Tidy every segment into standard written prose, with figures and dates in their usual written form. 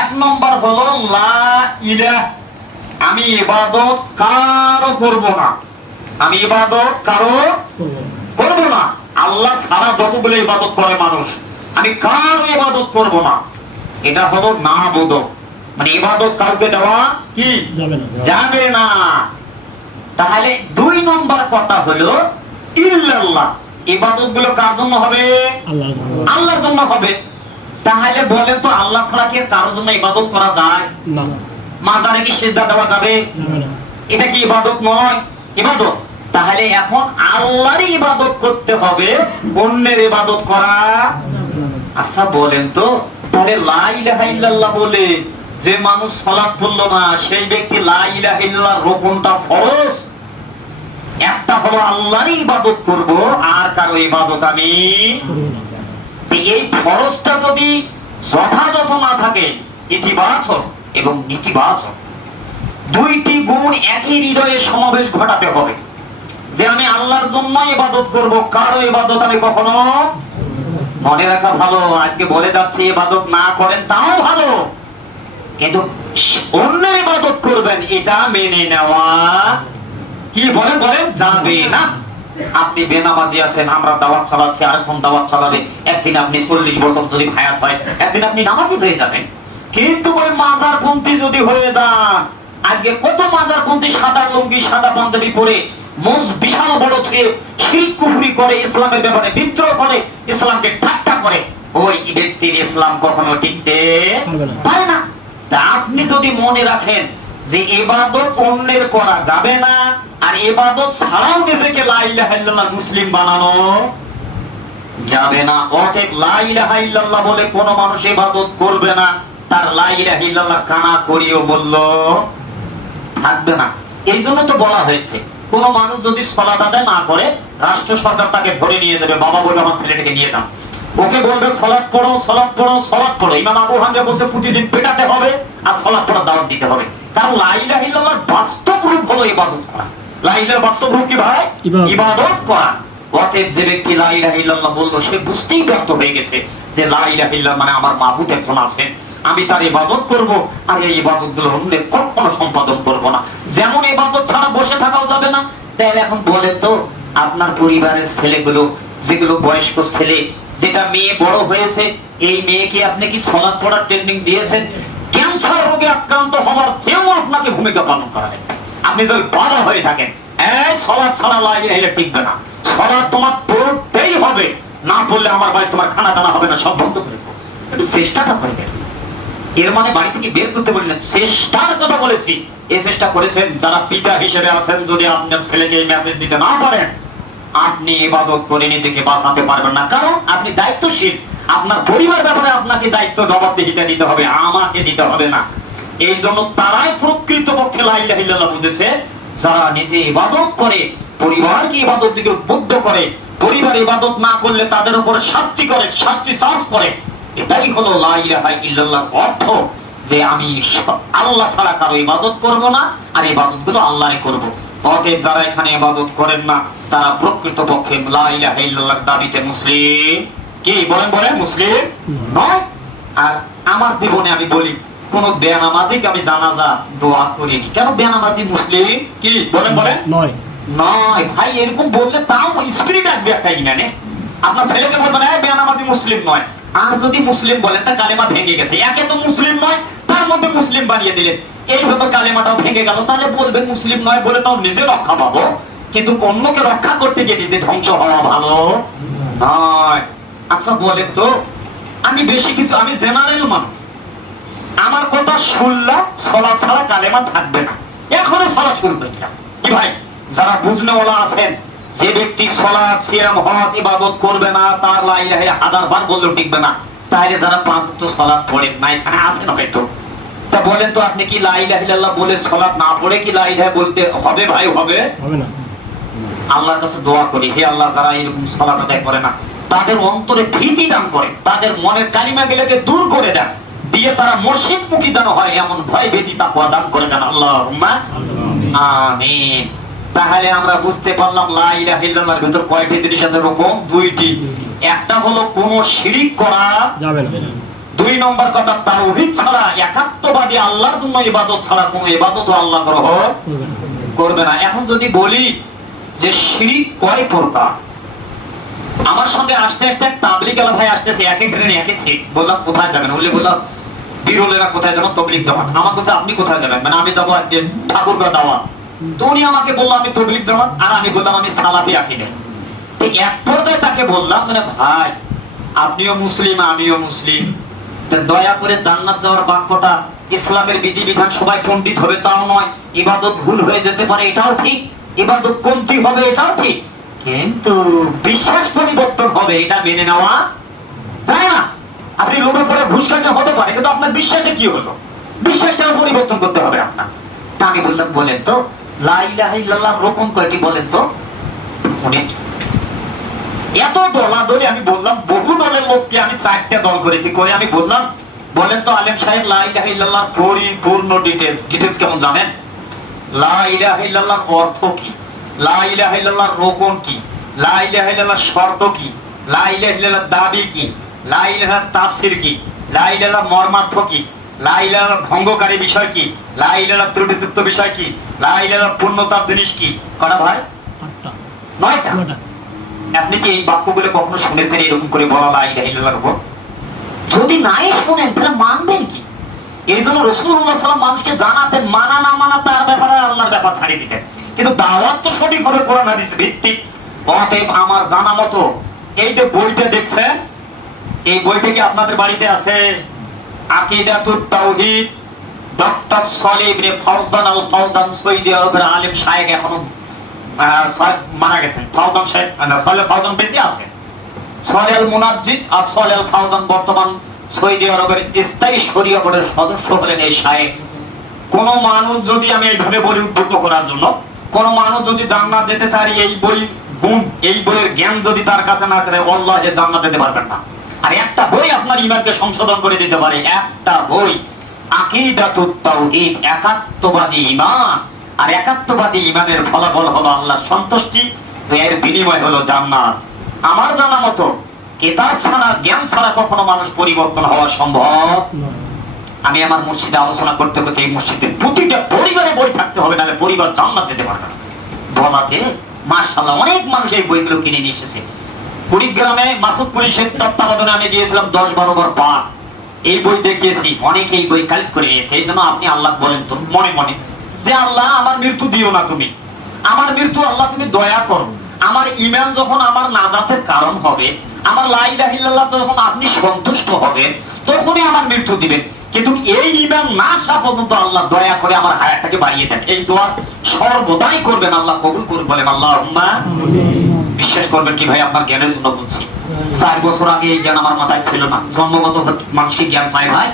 এক নম্বর হলো লা ইলাহা, আমি ইবাদত কারো করব না, আমি ইবাদত কারো করব না। আল্লাহ ছাড়া যতগুলো ইবাদত করে মানুষ, আমি কারো ইবাদত করব না। এটা হলো না বুদ, মানে ইবাদত কাউকে দেওয়া কি যাবে না। তাহলে দুই নম্বর কথা হলো ইল্লাল্লাহ, ইবাদত গুলো কার জন্য হবে? আল্লাহর জন্য হবে। তাহলে বলেন তো আল্লাহ ছাড়া কি কারোর জন্য ইবাদত করা যায় না? মাজারে কি সিজদা দেওয়া যাবে? এটা কি ইবাদত নয়? ইবাদত। তাহলে এখন আল্লাহরই ইবাদত করতে হবে, অন্যের ইবাদত করা। আচ্ছা বলেন তো, তাহলে লা ইলাহা ইল্লাল্লাহ বলে যে মানুষ সালাত পড়লো না, সেই ব্যক্তি লা ইলাহা ইল্লাল্লাহর রুকুনটা ফরজ, একটা হলো আল্লাহরই ইবাদত করব, আর কারো ইবাদত আমি। এই ফরজটা যদি যথাযথ না থাকে, ইতিবাচক এবং নেতিবাচক দুইটি গুণ একই হৃদয়ে সমাবেশ ঘটাতে হবে, যে আমি আল্লাহর জন্য ইবাদত করব, কারো ইবাদত আমি কখনো। মনে রাখা ভালো, আজকে বলে যাচ্ছে ইবাদত না করেন তাও ভালো, কিন্তু অন্যের ইবাদত করবেন এটা মেনে নেওয়া কি বলেন বলেন যাবে না। আপনি বেনামাজি আছেন, আমরা দাওয়াত চালাচ্ছি, আরেকজন দাওয়াত চালাবে, একদিন আপনি 40 বছর যদি হায়াত হয়, একদিন আপনি নামাজি হয়ে যাবেন। কিন্তু ওই মাজারপন্থী যদি হয়ে যান, আজকে কত মাজারপন্থী সাদা লুঙ্গি সাদা পাঞ্জাবি পরে বিশাল বড় থেকে শিরক কুফরি করে, ইসলামের ব্যাপারে বিদ্রোহ করে, ইসলামকে ঠাট্টা করে, ওই ব্যক্তির ইসলাম কখনো টিকতে পারে না। তা আপনি যদি মনে রাখেন যে ইবাদত অন্যের করা যাবে না, আর ইবাদত ছাড়াও নিজেকে লা ইলাহা ইল্লাল্লাহ মুসলিম বানানো যাবে না, অতএব লা ইলাহা ইল্লাল্লাহ বলে কোন মানুষ ইবাদত করবে না, তার লা ইলাহা ইল্লাল্লাহ কানা করিও বলল থাকবে না। এই জন্য তো বলা হয়েছে, কোন মানুষ যদি সালাত আদায় না করে, রাষ্ট্র সরকার তাকে ধরে নিয়ে যাবে, বাবা বলবে আমার ছেলেটাকে নিয়ে যান, ওকে বলবে সালাত পড়ো সালাত পড়ো সালাত পড়ো। ইমাম আবু হানিফা বলতে প্রতিদিন পেটাতে হবে আর সালাত পড়ার দাওয়াত দিতে হবে। কারণ লা ইলাহা ইল্লাল্লাহর বাস্তব রূপ হলো ইবাদত করা। লা ইলাহার বাস্তব রূপ কি ভাই? ইবাদত করা। অতএব যে ব্যক্তি লা ইলাহা ইল্লাল্লাহ বলল, সে বুঝতেই ব্যর্থ হয়ে গেছে যে লা ইলাহা ইল্লাল্লাহ মানে আমার মাবুদ একজন আছেন, আমি তার ইবাদত করব, আর এই ইবাদতগুলো অন্যের কখনো সম্পাদন করব না। যেমন ইবাদত ছাড়া বসে থাকাও যাবে না। তাহলে এখন বলেন তো, আপনার পরিবারের ছেলেগুলো, যেগুলো বয়স্ক ছেলে, যেটা মেয়ে বড় হয়েছে, এই মেয়েকে আপনি কি সালাত পড়ার ট্রেনিং দিয়েছেন? ক্যান্সার রোগে আক্রান্ত হওয়ার চেয়েও আপনাকে ভূমিকা পালন করা হবে। আপনি যদি বাধা হয়ে থাকেন, এই সালাত ছাড়া লা ইলাহা ইল্লাল্লাহ টিকবে না, সালাত তোমার পড়তেই হবে, না পড়লে আমার ভাই তোমার খানা দানা হবে না, সব বন্ধ করে দেবো, একটু চেষ্টাটা করে দেবেন। এর মানে বাড়ি থেকে বের করতে বললেন, চেষ্টার কথা বলেছি। এই চেষ্টা করেছেন যারা পিতা হিসেবে আছেন, যদি আপনার ছেলেকে এই মেসেজ দিতে না পারেন, আপনি ইবাদত করে নিজেকে বাঁচাতে পারবেন না। কারণ আপনি দায়িত্বশীল, আপনার পরিবার ব্যাপারে আপনাকে দায়িত্ব জবাবদিহিতা দিতে হবে, আমাকে দিতে হবে না। এই জন্য তারাই প্রকৃতপক্ষে লা ইলাহা ইল্লাল্লাহ বুঝেছে, যারা নিজে ইবাদত করে, পরিবারকে ইবাদত দিকে উদ্বুদ্ধ করে, পরিবার ইবাদত না করলে তাদের উপরে শাস্তি করে, শাস্তি চার্জ করে। এটাই হলো লা ইলাহা ইল্লাল্লাহর অর্থ, যে আমি আল্লাহ ছাড়া কারো ইবাদত করব না, আর ইবাদতগুলো আল্লাহরই করব। অতএব যারা এখানে ইবাদত করেন না, তারা প্রকৃতপক্ষে লা ইলাহা ইল্লাল্লাহর দাবিতে মুসলিম কি বলেন বলেন মুসলিম নয়। আর আমার জীবনে আমি বলি, কোন বেনামাজিকে আমি জানাজা দোয়া করিনি। কেন? বেনামাজি মুসলিম কি বলেন বলেন নয় নয় ভাই। এরকম বললে তাও স্পিরিট আসবে একটা ইমানে। আপনার ছেলেকে বলবেন এই বেনামাজি মুসলিম নয়, আর যদি মুসলিম বলেন তা কালেমা ভেঙে গেছে, একে তো মুসলিম নয়, তার মধ্যে মুসলিম বানিয়ে দিলেন, এইভাবে কালেমাটাও ভেঙে গেল। তাহলে বলবেন মুসলিম নয় বলে তাও নিজে রক্ষা পাবো, কিন্তু অন্যকে রক্ষা করতে গিয়ে নিজে ধ্বংস হওয়া ভালো নয়। আচ্ছা বলেন তো, আমি বেশি কিছু, আমি জেনারেল মানুষ, আমার কথা শুনলাম সালাত ছাড়া কালেমা থাকবে না, এখনো সালাত শুরু করলাম কি ভাই? যারা বুঝনেওয়ালা আছেন, যে ব্যক্তি সালাত সিয়াম হজ ইবাদত করবে না, তার লা ইলাহা ইল্লাল্লাহ 1000 বার বললেও টিকবে না। তাহলে যারা 5 ওয়াক্ত সালাত পড়েন না, এখানে আছেন হয়তো, তা বলেন তো আপনি কি লা ইলাহা ইল্লাল্লাহ বলে সালাত না পড়ে কি লা ইলাহা বলতে হবে ভাই? হবে না। আল্লাহর কাছে দোয়া করি, হে আল্লাহ, যারা এরকম সালাত আদায় করে না, তাদের অন্তরে ভীতি দান করে, তাদের মনের কালিমাগুলোকে দূর করে দেন, দিয়ে তারা মসজিদমুখী যেন হয়, এমন ভয় ভীতি তাকওয়া দান করে দেন। আল্লাহুম্মা আমিন। তাহলে আমরা বুঝতে পারলাম লা ইলাহা ইল্লাল্লাহর ভিতর কয়টি জিনিস আছে? রকম দুইটি। একটা হলো কোনো শিরিক করা যাবে না, দুই নম্বর কথা, তাওহীদ ছাড়া একাত্মবাদী আল্লাহর জন্য ইবাদত ছাড়া কোনো ইবাদত আল্লাহ গ্রহণ করবে না। এখন যদি বলি যে শিরক কয় প্রকার, আমার সঙ্গে আসতে আসতে এক তাবলীগ আলা ভাই আসতেছে, এক এক ট্রেনে এক এক সিট। বললাম কোথায় যাবেন? বলে বললাম বিরলেরা কোথায় যাবেন? তবলিগ জামাত। আমার কাছে আপনি কোথায় যাবেন? মানে আমি যাবো আজকে ঠাকুরগাঁও দাওয়াত। তো উনি আমাকে বললো আমি তবলিগ জামাত, আর আমি বললাম আমি সালাফি আকীদা। তো এক পর্যায়ে তাকে বললাম, মানে ভাই আপনিও মুসলিম আমিও মুসলিম, দয়া করে জান্নাত যাওয়ার বাক্যটা ইসলামের বিধিবিধান সবাই পণ্ডিত হবে তাও নয়, ইবাদত ভুল হয়ে যেতে পারে এটাও ঠিক, ইবাদত কমতি হবে এটাও ঠিক, কিন্তু বিশ্বাস পরিবর্তন হবে এটা মেনে নেওয়া যায় না। আপনি লোভে পড়ে ঘুষ খাইতে হতে পারে, কিন্তু আপনার বিশ্বাসে কি হলো? বিশ্বাসটা পরিবর্তন করতে হবে আপনার। তা আমি বললাম বলেন তো লা ইলাহা ইল্লাল্লাহ রকম কয়টি বলেন তো? উনি এত দলাদলি, আমি বললাম বহু দলের লোককে আমি 4টা দল করেছি, করে আমি বললাম বলেন তো আলেম সাহেব লা ইলাহা ইল্লাল্লাহর পরিপূর্ণ ডিটেইলস কেমন জানেন? লা ইলাহা ইল্লাল্লাহর অর্থ কি, লা ইলাহা ইল্লাল্লাহর রকম কি, লা ইলাহা ইল্লাল্লাহর শর্ত কি, লা ইলাহা ইল্লাল্লাহর দাবি কি, লা ইলাহার তাফসীর কি, লা ইলাহার মর্মার্থ কি, লা ইলাহার ভঙ্গকারী বিষয় কি, লা ইলাহার ত্রুটিযুক্ত বিষয় কি, লা ইলাহার পূর্ণতার জিনিস কি? কটা ভাই? 9টা। আপনি কি এই বাক্যগুলো কখনো শুনেছেন এরকম করে বলা লা ইলাহা ইল্লাল্লাহর উপর? যদি নাই শুনেন তাহলে মানবেন কি? এই জন্য রাসূলুল্লাহ সাল্লাল্লাহু আলাইহি ওয়াসাল্লাম মানুষকে জানাতেন, মানা না মানা তার ব্যাপারে, আল্লাহর ব্যাপার ছাড়িয়ে দিতেন, কিন্তু দাওয়াত তো সঠিকভাবে কোরআন হাদিস ভিত্তিক। অতএব আমার জানা মতো এই যে বইটা দেখছেন, এই বইটা কি আপনাদের বাড়িতে আছে? আকীদাতুত তাওহীদ, ডক্টর সালেহ ইবনে ফাওজান আল ফাওজান, সৌদি আরবের আলেম শায়েখ, এখনো মারা গেছেন। ফাওজান শায়েখ সালেহ ফাওজান বেঁচে আছেন। সালেহ আল মুনাজ্জিদ আর সালেহ আল ফাওজান বর্তমান সৌদি আরবের স্থায়ী শরিয়া বোর্ডের সদস্য হলেন এই শায়েখ। কোন মানুষ যদি, আমি এইভাবে বলি উদ্বুদ্ধ করার জন্য, কোন মানুষ যদি জান্নাত যেতে চায় এই বই গুণ, এই বইয়ের জ্ঞান যদি তার কাছে না থাকে, আল্লাহ জান্নাত যেতে পারবেন না। আর একটা বই আপনার ঈমানকে সংশোধন করে দিতে পারে, একটা বই আকীদাতুত তাওহীদ, একাত্মবাদী ঈমান। আর একাত্মবাদী ঈমানের ফলাফল হলো আল্লাহর সন্তুষ্টি, এর বিনিময় হলো জান্নাত। আমার জানা মতো কিতাব ছাড়া, জ্ঞান ছাড়া কখনো মানুষ পরিবর্তন হওয়া সম্ভব। আমি আমার মসজিদে আলোচনা করতে করতে এই মসজিদের প্রতিটা পরিবারে বই থাকতে হবে, নাহলে পরিবার জান্নাত যেতে পারবে না। বলাতে মাশাআল্লাহ অনেক মানুষ এই বইগুলো কিনে নিয়ে এসেছে। কুড়িগ্রামে মাসুদ পুলিশের তত্ত্বাবধানে আমি দিয়েছিলাম 10-12 বার পাঠ, এই বই দেখিয়েছি, অনেকে এই বই কালেক্ট করে নিয়েছে। এই জন্য আপনি আল্লাহ বলেন তো মনে মনে যে আল্লাহ আমার মৃত্যু দিও না, তুমি আমার মৃত্যু আল্লাহ তুমি দয়া করো। আমার ঈমান যখন আমার নাজাতের কারণ হবে, আমার লা ইলাহা ইল্লাল্লাহ যখন আপনি সন্তুষ্ট হবেন, তখনই আমার মৃত্যু দিবেন। কিন্তু এই ঈমান না আসা পর্যন্ত আল্লাহ দয়া করে আমার হায়াতটাকে বাড়িয়ে দেন। এই দোয়া সর্বদাই করবেন, আল্লাহ কবুল করুন। বলেন আল্লাহুম্মা আমিন। বিশ্বাস করবেন কি ভাই, আপনার জ্ঞানের জন্য বলছি। 4 বছর আগে এই জ্ঞান আমার মাথায় ছিল না। জন্মগত মানুষ কি জ্ঞান পায় ভাই?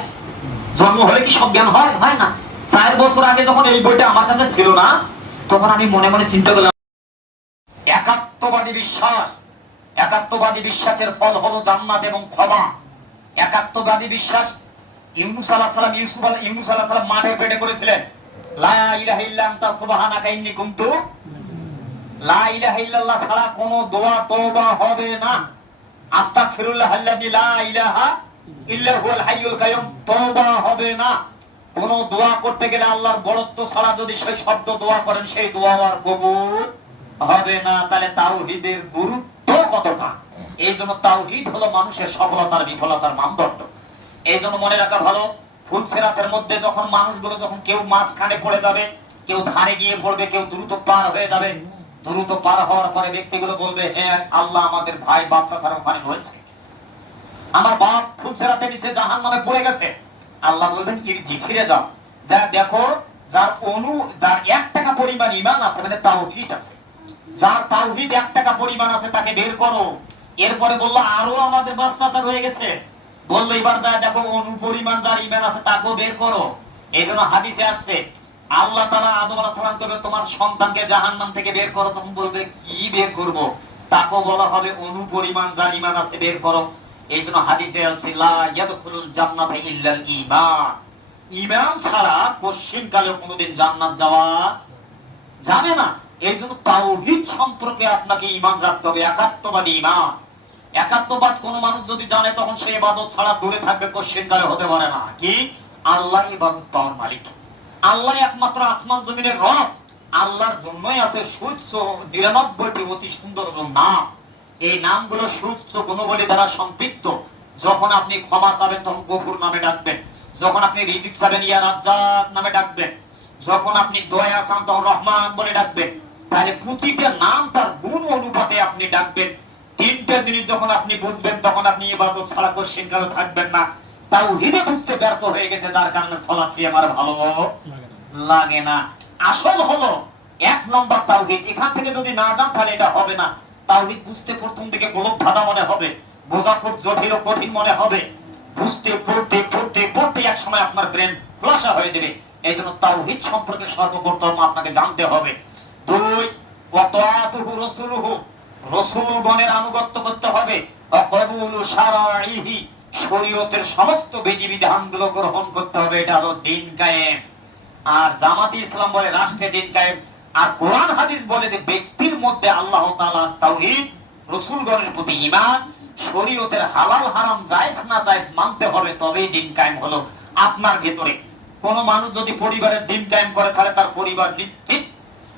জন্ম হলে কি সব জ্ঞান হয়? হয় না। 4 বছর আগে যখন এই বইটা আমার কাছে ছিল না, তখন আমি মনে মনে চিন্তা করলাম একাত্মবাদী বিশ্বাস, একাত্মবাদী বিশ্বাসের ফল হলো জান্নাত এবং ক্ষমা। একাত্মবাদী বিশ্বাস ইউনূস আলাইহিস সালাম মাঠে পেটে করেছিলেন, লা ইলাহা ইল্লা আনতা সুবহানাকা ইন্নী কুনতু, লা ইলাহা ইল্লাল্লাহ ছাড়া কোনো দোয়া তওবা হবে না। আস্তাগফিরুল্লাহ আল্লাযী লা ইলাহা ইল্লা হুয়াল হাইয়ুল কাইয়ুম, তওবা হবে না। কোন দোয়া করতে গেলে আল্লাহর বড়ত্ব ছাড়া যদি সেই শব্দ দোয়া করেন, সেই দোয়া আর কবুল হবে না। তাহলে তাওহীদের গুরুত্ব কতটা! এই জন্য তাওহীদ হলো মানুষের সফলতার বিফলতার মানদণ্ড। এই জন্য মনে রাখা ভালো, ফুলসিরাতের মধ্যে যখন মানুষগুলো, যখন কেউ মাঝখানে পড়ে যাবে, কেউ ধারে গিয়ে পড়বে, কেউ দ্রুত পার হয়ে যাবে, দ্রুত পার হওয়ার পরে ব্যক্তিগুলো বলবে, হ্যাঁ আল্লাহ আমাদের ভাই বাচ্চা ছাড়া ওখানে রয়েছে, আমার বাপ ফুলসিরাতে নিচে জাহান্নামে পড়ে গেছে। আল্লাহ বলবেন ইরজি, ফিরে যাও, যা দেখো যার 1 টাকা পরিমাণ ঈমান আছে, মানে তাওহীদ আছে, যার তাওহীদ 1 টাকা পরিমাণ আছে তাকে বের করো। এরপরে বললো আরো আমাদের ব্যবসা হয়ে গেছে, বললো এবার যা দেখো পরিমাণ যার ঈমান আছে তাকেও বের করো। এই জন্য হাদিসে আসছে আল্লাহ তাআলা আদম আলাইহিস সালাম করবে তোমার সন্তানকে জাহান্নাম থেকে বের করো, তখন বলবে কি বের করব? তাকেও বলা হবে পরিমাণ যার ঈমান আছে বের করো। এই জন্য হাদিসে আছে লা ইয়াদখুলুল জান্নাতা ইল্লাল ঈমান, ঈমান ছাড়া পশ্চিমকালে কোনোদিন জান্নাত যাওয়া যাবে না। এই জন্য তাওহীদ সম্পর্কে আপনাকে ঈমান রাখতে হবে, একাত্মবাদী ঈমান। একাত্মবাদ কোন মানুষ যদি জানে তখন সে ইবাদত ছাড়া দূরে থাকবে, কোশ্চেনকালে হতে পারে না। কি? আল্লাহ ইবাদত পাওয়ার মালিক, আল্লাহ একমাত্র আসমান জমিনের রব। আল্লাহর জন্যই আছে সুউচ্চ 99টি অতি সুন্দর নাম। এই নামগুলো সুউচ্চ গুণবলী দ্বারা সম্পৃক্ত। যখন আপনি ক্ষমা চাবেন তখন গফুর নামে ডাকবেন, যখন আপনি রিজিক চাবেন ইয়া রাজ্জাক নামে ডাকবেন, যখন আপনি দয়া চান তখন রহমান বলে ডাকবেন। তাহলে প্রতিটা নাম তার গুণ অনুপাতে আপনি ডাকবেন। তিনটা জিনিস যখন আপনি বুঝবেন তখন আপনি ইবাদত ছাড়া কোশ্চেনকালে থাকবেন না। তাওহীদে বুঝতে ব্যর্থ হয়ে গেছে, যার কারণে সালাত আমার ভালো লাগে না। আসল হলো 1 নম্বর তাওহীদ। এখান থেকে যদি না যান তাহলে এটা হবে না। তাওহীদ বুঝতে প্রথম দিকে গোলক ধাঁধা মনে হবে, বোঝা খুব জটিল ও কঠিন মনে হবে। বুঝতে পড়তে পড়তে পড়তে এক সময় আপনার ব্রেন ফ্লাশা হয়ে যাবে। এইজন্য তাওহীদ সম্পর্কে সর্বপ্রথম আপনাকে জানতে হবে। 2 ওয়াতাতুহু রাসূলুহু, রাসূলগণের আনুগত্য করতে হবে। ওয়াকাবুলু শারাইহি, শরীয়তের সমস্ত বিধিবিধানগুলো গ্রহণ করতে হবে। এটা হলো দ্বীন কায়েম। আর জামাতে ইসলাম বলে রাষ্ট্রে দ্বীন কায়েম। আর কোরআন হাদিস বলে যে ব্যক্তির মধ্যে আল্লাহ তাআলার তাওহীদ, রাসূলগণের প্রতি ঈমান, শরীয়তের হালাল হারাম জায়েজ না জায়েজ মানতে হবে, তবেই দ্বীন কায়েম হলো আপনার ভিতরে। কোন মানুষ যদি পরিবারের দ্বীন কায়েম করে তাহলে তার পরিবার নিশ্চিত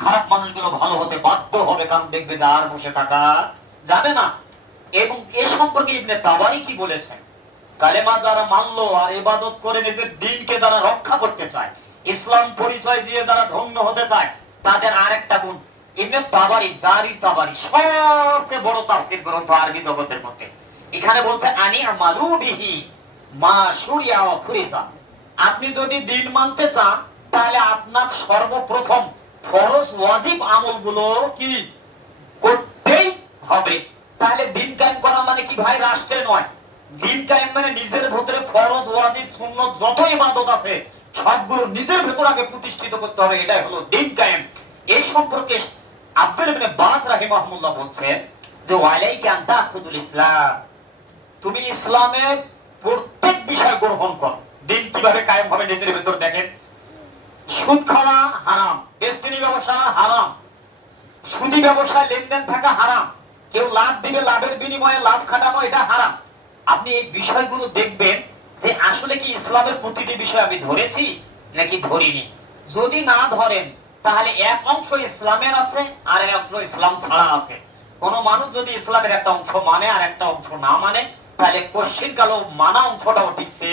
খারাপ মানুষগুলো ভালো হতে বাধ্য হবে, কারণ দেখবে যে আর বসে থাকা যাবে না। এবং এ সম্পর্কে ইবনে তাবারি কি বলেছেন? কালেমা যারা মানলো আর ইবাদত করে নিজের দ্বীনকে যারা রক্ষা করতে চায়, ইসলাম পরিচয় দিয়ে যারা ধন্য হতে চায়, তাদের আরেকটা গুণ। ইবনে তাবারি, জারি তাবারি সবচেয়ে বড় তাফসীর গ্রন্থ আরবি জগতের মধ্যে। এখানে বলছে আনি আমালু বিহি মা শুরিয়া ওয়া ফুরিজা। আপনি যদি দ্বীন মানতে চান তাহলে আপনার সর্বপ্রথম ফরজ ওয়াজিব আমলগুলো কি করতেই হবে। তাহলে দ্বীন কায়েম করা মানে কি ভাই? রাষ্ট্রে নয়। দ্বীন কায়েম মানে নিজের ভিতরে ফরজ ওয়াজিব সুন্নাত যত ইবাদত আছে সবগুলো নিজের ভিতর আগে প্রতিষ্ঠিত করতে হবে। এটাই হলো দ্বীন কায়েম। এই সম্পর্কে আব্দুল ইবনে বাস রাহিমাহুল্লাহ বলছেন যে ওয়ালাইকা আন তাখুযুল ইসলাম, তুমি ইসলামের প্রত্যেক বিষয় গ্রহণ করো। দ্বীন কিভাবে কায়েম হবে নিজের ভিতর দেখেন। সুদ খাওয়া হারাম, বেস্টিনি ব্যবসা হারাম, সুদি ব্যবসায় লেনদেন থাকা হারাম, কেউ লাভ দিবে লাভের বিনিময়ে লাভ খাটানো এটা হারাম। আপনি এই বিষয়গুলো দেখবেন যে আসলে কি ইসলামের প্রতিটি বিষয় আমি ধরেছি নাকি ধরিনি। যদি না ধরেন তাহলে এক অংশ ইসলামের আছে আর এক অংশ ইসলাম ছাড়া আছে। কোন মানুষ যদি ইসলামের একটা অংশ মানে আর একটা অংশ না মানে, তাহলে কোশ্চিন কালো মানা অংশটাও টিকতে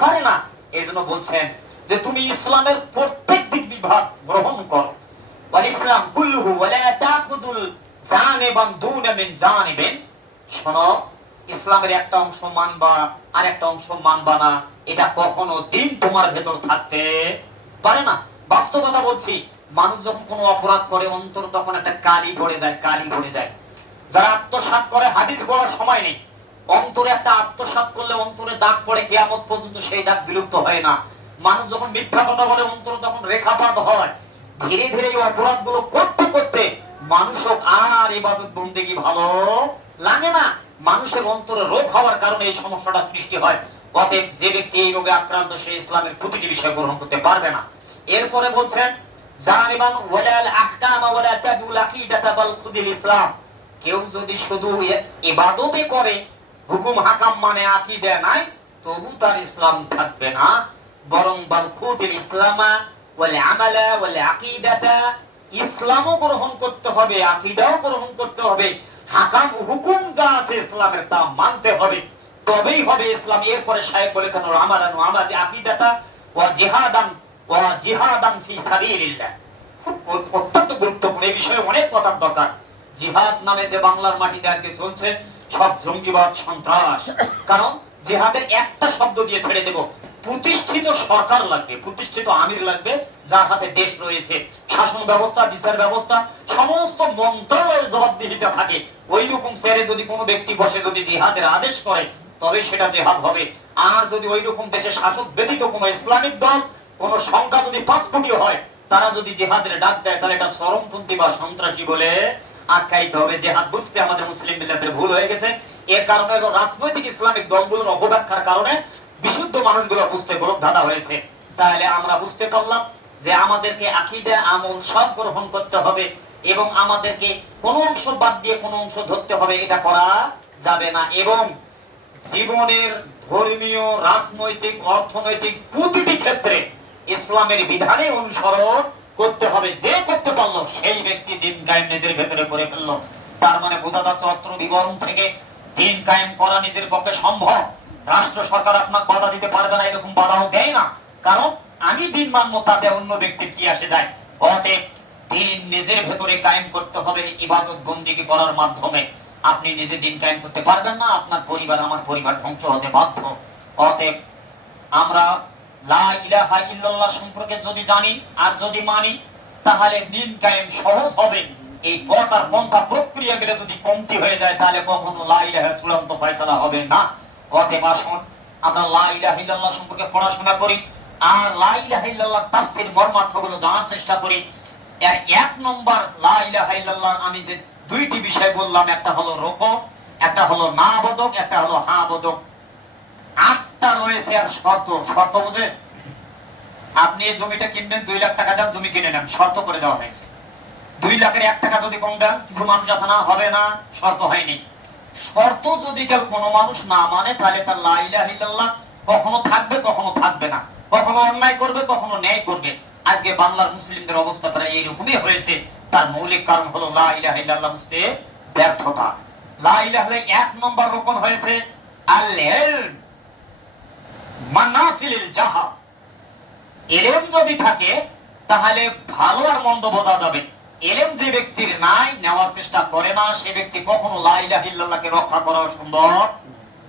পারে না। এই জন্য বলছেন যে তুমি ইসলামের প্রত্যেক দিক বিভাগ গ্রহণ করো। ওয়াল ইসলাম কুল্লুহু ওয়ালা তাখুযুল জানিবান দুনা মিন জানিবিন। শোনো, ইসলামের একটা অংশ মানবা আর একটা অংশ মানবা না, এটা কখনো দ্বীন তোমার ভেতর থাকতে পারে না। বাস্তবতা বলছি, মানুষ যখন কোনো অপরাধ করে অন্তর তখন একটা কালি পড়ে যায়, কালি পড়ে যায়। যারা আত্মসাৎ করে হাদিস বলার সময় নেই। অন্তরে একটা আত্মসাৎ করলে অন্তরে দাগ পড়ে, কিয়ামত পর্যন্ত সেই দাগ বিলুপ্ত হয় না। মানুষ যখন মিথ্যা কথা বলে অন্তরে তখন রেখাপাত হয়। ধীরে ধীরে এই অপরাধগুলো করতে করতে মানুষও আর ইবাদত বন্দেগী ভালো লাগে না। মানুষের অন্তরে রোগ হওয়ার কারণে এই সমস্যাটা সৃষ্টি হয়। অতএব যে ব্যক্তি এই রোগে আক্রান্ত সে ইসলামের প্রতিটি বিষয় গ্রহণ করতে পারবে না। এরপরে বলছেন জানিবান ওয়ালাল আহকাম ওয়ালা তাদুল আকিদাতা বাল খুদিল ইসলাম। কেউ যদি শুধু ইবাদতই করে, হুকুম হাকাম মানে আকীদা নাই, তবু তার ইসলাম থাকবে না। বরং বাল খুদিল ইসলামা ওয়াল আমালা ওয়াল আকিদাতা, ইসলামও গ্রহণ করতে হবে, আকীদাও গ্রহণ করতে হবে, হাকাম হুকুম যা আছে ইসলামের তা মানতে হবে, তবেই হবে ইসলাম। এরপরে শায়েখ বলেছেন আমালান ওয়া আমাদি আকীদাতা ওয়া জিহাদান ফি সাবিলিল্লাহ। খুব অত্যন্ত গুরুত্বপূর্ণ এই বিষয়ে অনেক কথার দরকার। জিহাদ নামে যে বাংলার মাটিতে আজকে চলছে সব জঙ্গিবাদ সন্ত্রাস। কারণ জিহাদের একটা শব্দ দিয়ে ছেড়ে দেব, প্রতিষ্ঠিত সরকার লাগবে, প্রতিষ্ঠিত আমির লাগবে, যার হাতে দেশ রয়েছে, শাসন ব্যবস্থা, বিচার ব্যবস্থা, সমস্ত মন্ত্রণালয়ের জবাবদিহিতে থাকে। ওই রকম ছেড়ে যদি কোনো ব্যক্তি বসে যদি জিহাদের আদেশ করে তবে সেটা জিহাদ হবে। আর যদি ওই রকম দেশে শাসক ব্যতীত কোনো ইসলামিক দল, কোন সংখ্যা যদি 5 কোটি হয়, তারা যদি জিহাদের ডাক দেয় তাহলে এটা চরমপন্থী বা সন্ত্রাসী বলে আখ্যায়িত হবে। জিহাদ বুঝতে আমাদের মুসলিম মিল্লাতের ভুল হয়ে গেছে। এর কারণে রাজনৈতিক ইসলামিক দলগুলোর অপব্যাখ্যার কারণে বিশুদ্ধ মানুষগুলো বুঝতে বাধা হয়েছে। তাহলে আমরা বুঝতে পারলাম যে আমাদেরকে আকীদা আমল সব গ্রহণ করতে হবে এবং আমাদেরকে কোন অংশ বাদ দিয়ে কোন অংশ ধরতে হবে এটা করা যাবে না। এবং জীবনের ধর্মীয়, রাজনৈতিক, অর্থনৈতিক প্রতিটি ক্ষেত্রে ইসলামের বিধানে অনুসরণ করতে হবে। যে করতে পারলো সেই ব্যক্তি দিন কায়েম নিজের ভেতরে করে ফেললো। তার মানে বোঝা যাচ্ছে অত্র বিবরণ থেকে দিন কায়েম করা নিজের পক্ষে সম্ভব। রাষ্ট্র সরকার আপনাকে বাধা দিতে পারবে না, এরকম বাধাও দেয় না। কারণ আমি দিন মানব, তাতে অন্য ব্যক্তির কি আসে যায়। অতএব দিন নিজের ভেতরে কায়েম করতে হবে ইবাদত বন্দেগী করার মাধ্যমে। আপনি নিজে দিন কায়েম করতে পারবেন না, আপনার পরিবার, আমার পরিবার ধ্বংস হতে বাধ্য। অতএব আমরা লা ইলাহা ইল্লাল্লাহ সম্পর্কে যদি জানি আর যদি মানি, তাহলে দিন কায়েম সহজ হবে। এই পথ আর পন্থা প্রক্রিয়াগুলো যদি কমতি হয়ে যায়, তাহলে কখনো লা ইলাহা চূড়ান্ত ফয়সালা হবে না। অতএব আসুন আমরা লা ইলাহা ইল্লাল্লাহ সম্পর্কে পড়াশোনা করি আর লা ইলাহা ইল্লাল্লাহ তাফসীর মর্মার্থগুলো জানার চেষ্টা করি। এর এক নম্বর লা ইলাহা ইল্লাল্লাহ আমি যে দুইটি বিষয় বললাম, একটা হলো রুকু, একটা হলো না বোধক, একটা হলো হা বোধক। আটটা রয়েছে আর শর্ত। শর্ত বুঝে, আপনি এই জমিটা কিনবেন, 2 লাখ টাকা দাম জমি কিনে নেন, শর্ত করে দেওয়া হয়েছে। 2 লাখের 1 টাকা যদি কম দেন, কিছু মানুষ আছে না, হবে না, শর্ত হয়নি। শর্ত যদি কেউ কোনো মানুষ না মানে, তাহলে তার লা ইলাহা ইল্লাল্লাহ কখনো থাকবে, কখনো থাকবে না, কখনো অন্যায় করবে, কখনো ন্যায় করবে। আজকে বাংলার মুসলিমদের অবস্থা প্রায় এইরকমই হয়েছে। তার মৌলিক কারণ হলো লা ইলাহা ইল্লাল্লাহ বুঝতে ব্যর্থতা। লা ইলাহা এক নম্বর রকম হয়েছে আল ইলম মানাফিলিল জাহাল। ইলম যদি থাকে তাহলে ভালো আর মন্দ বোঝা যাবে। ইলম যে ব্যক্তির নাই, নেওয়ার চেষ্টা করে না, সে ব্যক্তি কখনো লা ইলাহা ইল্লাল্লাহকে রক্ষা করা সম্ভব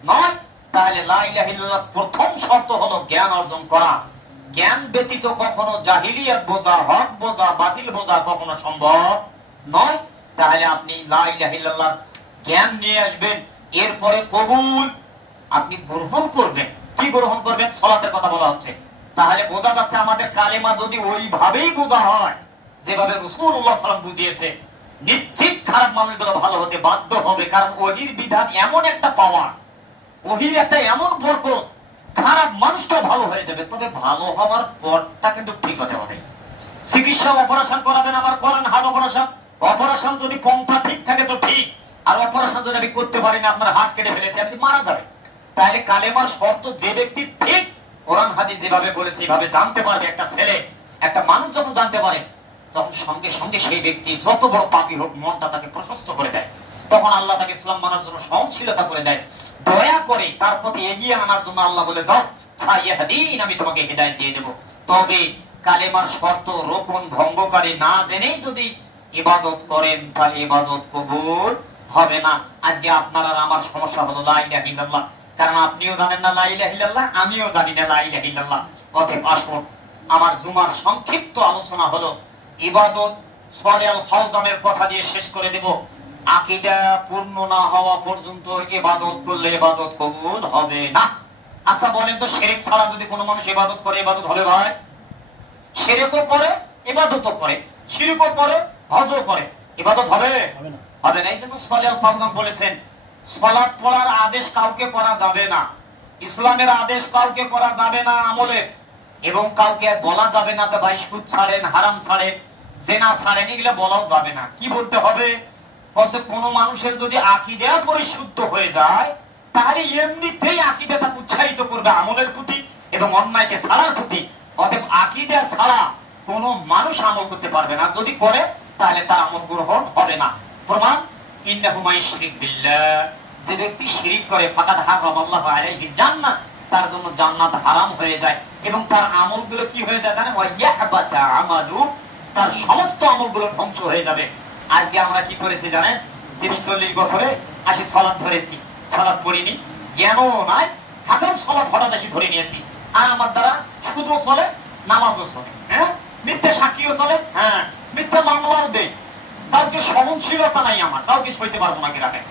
নয়। তাহলে লা ইলাহা ইল্লাল্লাহ প্রথম শর্ত হলো জ্ঞান অর্জন করা। জ্ঞান ব্যতীত কখনো জাহিলিয়াত বোঝা, হক বোঝা, বাতিল বোঝা কখনো সম্ভব নয়। তাহলে আপনি লা ইলাহা ইল্লাল্লাহ জ্ঞান নিয়ে আসবেন, এরপরে কবুল আপনি গ্রহণ করবেন। কি গ্রহণ করবেন? সালাতের কথা বলা হচ্ছে। তাহলে বোঝা যাচ্ছে আমাদের কালেমা যদি ওইভাবেই বোঝা হয় যেভাবে রাসূলুল্লাহ সাল্লাল্লাহু আলাইহি ওয়াসাল্লাম বুঝিয়েছে, নিশ্চিত খারাপ মানুষগুলো ভালো হতে বাধ্য হবে। কারণ ওহির বিধান এমন একটা পাওয়ার, ওহির একটা এমন বরকত, খারাপ মানুষটা ভালো হয়ে যাবে। তবে ভালো হওয়ার পরটা কিন্তু ঠিক হতে হবে। চিকিৎসা অপারেশন করাবেন, আমার করেন হার্ট অপারেশন। অপারেশন যদি পন্থা ঠিক থাকে তো ঠিক, আর অপারেশন যদি আমি করতে পারি না, আপনার হাত কেটে ফেলেছে, আপনি মারা যাবেন। তাহলে কালেমার শর্ত যে ব্যক্তি ঠিক কোরআন হাদিস যেভাবে বলেছে এইভাবে জানতে পারবে, একটা ছেলে, একটা মানুষ যখন জানতে পারে, তখন সঙ্গে সঙ্গে সেই ব্যক্তি যত বড় পাপী হোক, মনটা তাকে প্রশস্ত করে দেয়। তখন আল্লাহ তাকে ইসলাম মানার জন্য সহনশীলতা করে দেয়, দয়া করে তার প্রতি এগিয়ে আনার জন্য আল্লাহ বলে যাও সাইয়াহদিন, আমি তোমাকে হিদায়াত দিয়ে দেব। তবে কালেমার শর্ত রোপণ ভঙ্গকারী না জেনেই যদি ইবাদত করেন, তাহলে ইবাদত কবুল হবে না। আজকে আপনার আর আমার সমস্যা হলো লা ইলাহা ইল্লাল্লাহ, কারণ আপনিও জানেন না লা ইলাহা ইল্লাল্লাহ, আমিও জানি না লা ইলাহা ইল্লাল্লাহ। অতএব আসুন, আমার জুমার সংক্ষিপ্ত আলোচনা হলো ইবাদত। সালেহ আল ফাওজানের কথা দিয়ে শেষ করে দেব। আকীদা পূর্ণ না হওয়া পর্যন্ত ইবাদত করলে ইবাদত কবুল হবে না। আচ্ছা বলেন তো, শিরক ছাড়া যদি কোনো মানুষ ইবাদত করে, ইবাদত হবে ভাই? শিরকও করে, ইবাদতও করে, শিরকও করে, হজও করে, ইবাদত হবে? হবে না। এই জন্য সালেহ আল ফাওজান বলেছেন, সালাত পড়ার আদেশ কাউকে করা যাবে না, ইসলামের আদেশ কাউকে করা যাবে না আমলে, এবং কাউকে বলা যাবে না তো ভাই সুদ ছাড়েন, হারাম ছাড়েন, জেনা ছাড়েন, এগুলো বলাও যাবে না। কি বলতে হবে? কোন মানুষের যদি আকীদা পরিশুদ্ধ হয়ে যায়, তাহলে এমনিতেই আকীদা তাকে উৎসাহিত করবে আমলের প্রতি এবং অন্যায়কে ছাড়ার প্রতি। অতএব আকীদা ছাড়া কোন মানুষ আমল করতে পারবে না। যদি করে তাহলে তার আমল গ্রহণ হবে না। প্রমাণ, ইন্নাহু মাইশরিক বিল্লাহ, যে ব্যক্তি শিরিক করে, ফাকাদ হারামাল্লাহু আলাইহিল জান্নাহ, তার জন্য জান্নাত হারাম হয়ে যায় এবং তার আমলগুলো কি হয়ে যায় জানেন? ওয়া ইয়াহবাতা আমালু, তার সমস্ত আমলগুলো ধ্বংস হয়ে যাবে। আজকে আমরা কি করেছি জানেন? 30-40 বছরে আসি সালাত ধরেছি, সালাত পড়িনি, জ্ঞানও নাই, হাতের সালাত হঠাৎ আসি ধরে নিয়েছি। আর আমার দ্বারা শুধু চলে, নামাজও চলে, হ্যাঁ, মিথ্যা সাক্ষীও চলে, হ্যাঁ, মিথ্যা মামলাও দেয়, কাউকে সহনশীলতা নাই, আমার কাউকে সইতে পারবো না গ্রামে।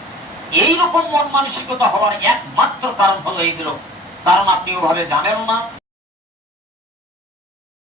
এইরকম মন মানসিকতা হওয়ার একমাত্র কারণ হলো এইগুলো। কারণ আপনি ওভাবে জানেনও না,